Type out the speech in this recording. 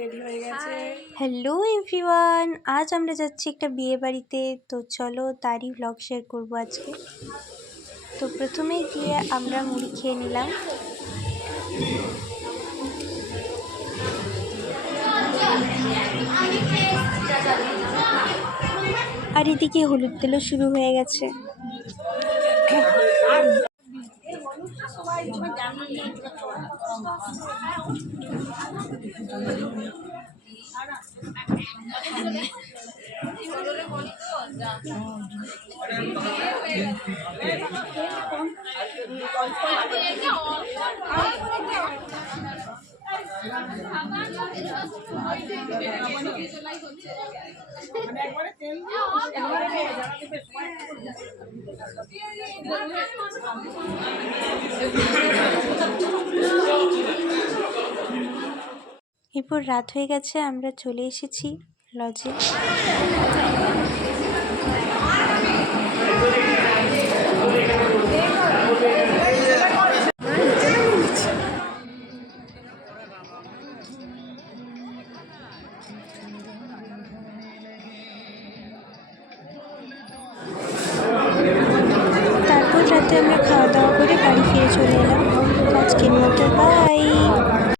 Ready হয়ে গেছে। Hello everyone, আজ আমরা যাচ্ছি একটা বিয়ে বাড়িতে। তো চলো তারই ব্লগ শেয়ার করবো আজকে। তো প্রথমেই গিয়ে আমরা মুড়ি খেয়ে নিলাম। আর এদিকে হলুদ তেলও শুরু হয়ে গেছে। এরপর রাত হয়ে গেছে, আমরা চলে এসেছি লজে। তারপর রাতে আমরা খাওয়া দাওয়া করে বাড়ি ফিরে চলে এলাম। আজকের মতো বাই।